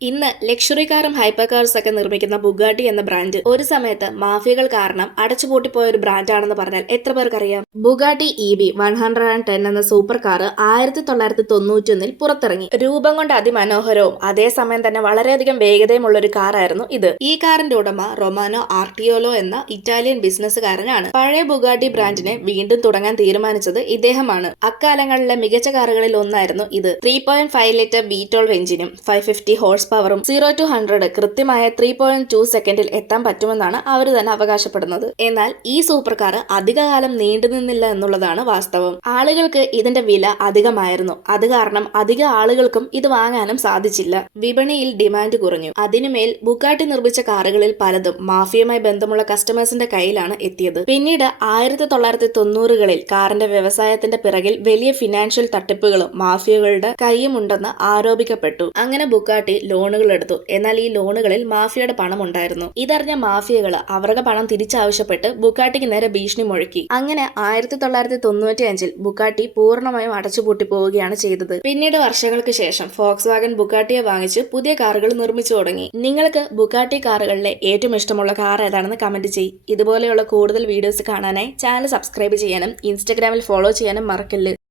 ഇന്ന് ലക്ഷറി കാറും hyper cars ഒക്കെ നിർമ്മിക്കുന്ന ബുഗാട്ടി എന്ന ബ്രാൻഡ് ഒരു സമയത്ത് മാഫിയകൾ കാരണം അടച്ചുപൂട്ടിപ്പോയ ഒരു ബ്രാൻഡാണെന്ന് പറഞ്ഞാൽ എത്ര പേർക്കറിയാം? ബുഗാട്ടി EB 110 എന്ന സൂപ്പർ കാർ 1991 പുറത്തിറങ്ങി. രൂപം കൊണ്ട് അതിമനോഹരവും അതേസമയം തന്നെ വളരെയധികം വേഗതയുമുള്ള ഒരു കാറായിരുന്നു ഇത്. ഈ കാറിന്റെ ഉടമ റൊമാനോ ആർട്ടിയോലോ എന്ന ഇറ്റാലിയൻ ബിസിനസ്സുകാരനാണ്. പഴയ ബുഗാട്ടി ബ്രാൻഡിനെ വീണ്ടും തുടങ്ങാൻ തീരുമാനിച്ചത് ഇദ്ദേഹമാണ്. അക്കാലങ്ങളിലെ മികച്ച കാറുകളിൽ ഒന്നായിരുന്നു ഇത്. 3.5 ലിറ്റർ V12 എഞ്ചിനും 550 ഹോഴ്സ് പവറും 0 to 100 കൃത്യമായ 3.2 സെക്കൻഡിൽ എത്താൻ പറ്റുമെന്നാണ് അവർ തന്നെ അവകാശപ്പെടുന്നത്. എന്നാൽ ഈ സൂപ്പർ കാർ അധികകാലം നീണ്ടുനിന്നില്ല എന്നുള്ളതാണ് വാസ്തവം. ആളുകൾക്ക് ഇതിന്റെ വില അധികമായിരുന്നു. അത് കാരണം അധിക ആളുകൾക്കും ഇത് വാങ്ങാനും സാധിച്ചില്ല. വിപണിയിൽ ഡിമാൻഡ് കുറഞ്ഞു. അതിനുമേൽ ബുഗാട്ടി നിർമ്മിച്ച കാറുകളിൽ പലതും മാഫിയയുമായി ബന്ധമുള്ള കസ്റ്റമേഴ്സിന്റെ കയ്യിലാണ് എത്തിയത്. പിന്നീട് 1990കളിൽ കാറിന്റെ വ്യവസായത്തിന്റെ പിറകിൽ വലിയ ഫിനാൻഷ്യൽ തട്ടിപ്പുകളും മാഫിയകളുടെ കൈയുമുണ്ടെന്ന് ആരോപിക്കപ്പെട്ടു. അങ്ങനെ ബുഗാട്ടി ലോണുകൾ എടുത്തു. എന്നാൽ ഈ ലോണുകളിൽ മാഫിയയുടെ പണം ഉണ്ടായിരുന്നു. ഇതറിഞ്ഞ മാഫിയകൾ അവരുടെ പണം തിരിച്ചാവശ്യപ്പെട്ട് ബുഗാട്ടിക്ക് നേരെ ഭീഷണി മുഴക്കി. അങ്ങനെ 1995 ബുഗാട്ടി പൂർണ്ണമായും അടച്ചുപൂട്ടി പോവുകയാണ് ചെയ്തത്. പിന്നീട് വർഷങ്ങൾക്ക് ശേഷം ഫോക്സ് വാഗൻ ബുഗാട്ടിയെ വാങ്ങിച്ച് പുതിയ കാറുകൾ നിർമ്മിച്ചു തുടങ്ങി. നിങ്ങൾക്ക് ബുഗാട്ടി കാറുകളിലെ ഏറ്റവും ഇഷ്ടമുള്ള കാർ ഏതാണെന്ന് കമന്റ് ചെയ്യ്. ഇതുപോലെയുള്ള കൂടുതൽ വീഡിയോസ് കാണാനായി ചാനൽ സബ്സ്ക്രൈബ് ചെയ്യാനും ഇൻസ്റ്റഗ്രാമിൽ ഫോളോ ചെയ്യാനും മറക്കല്ല്.